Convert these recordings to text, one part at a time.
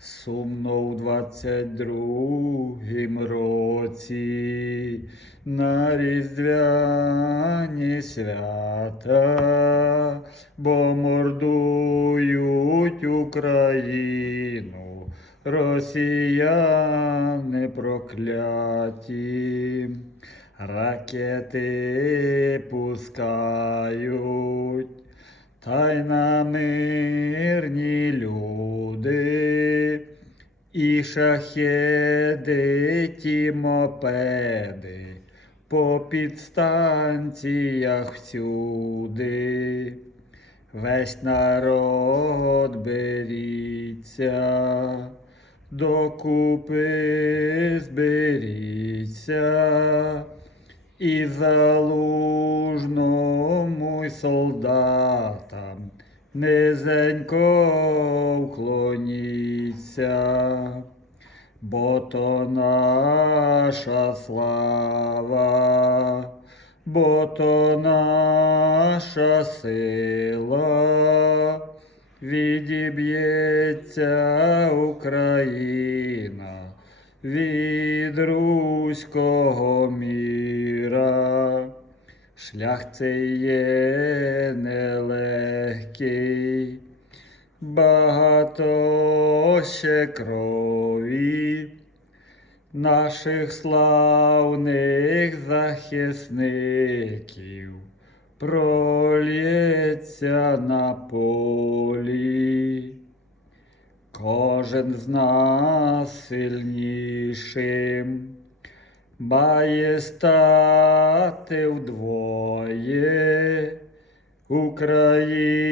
Сумно у двадцять другім році на різдвяні свята, бо мордують Україну, росіяни прокляті, ракети пускають. Та й на мирні люди, і шахеди ті мопеди, по підстанціях всюди. Весь народ беріться, докупи зберіться, і залужному й солдатам низенько вклоніться, бо то наша слава, бо то наша сила, відіб'ється Україна від руського міра. Шлях цей є нелегкий, багато ще крові наших славних захисників пролється на полі. Кожен з нас сильнішим має стати вдвоє. Україна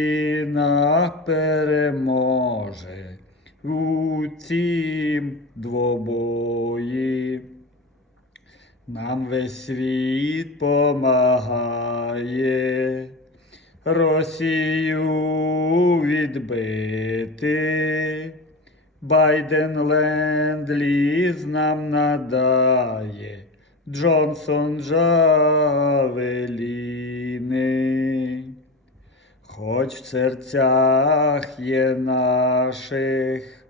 переможе у цім двобої. Нам весь світ помагає Росію відбити. Байден ленд-ліз нам надає, Джонсон Джавеліни. Хоч в серцях є наших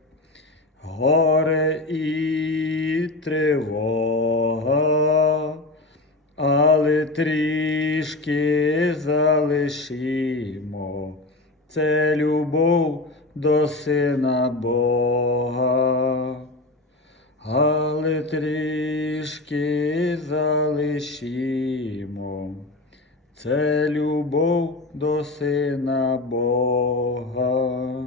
горе і тривога, але трішки залишимо. Це любов до Сина Бога, але трішки залишимо. Це любов до Сина Бога.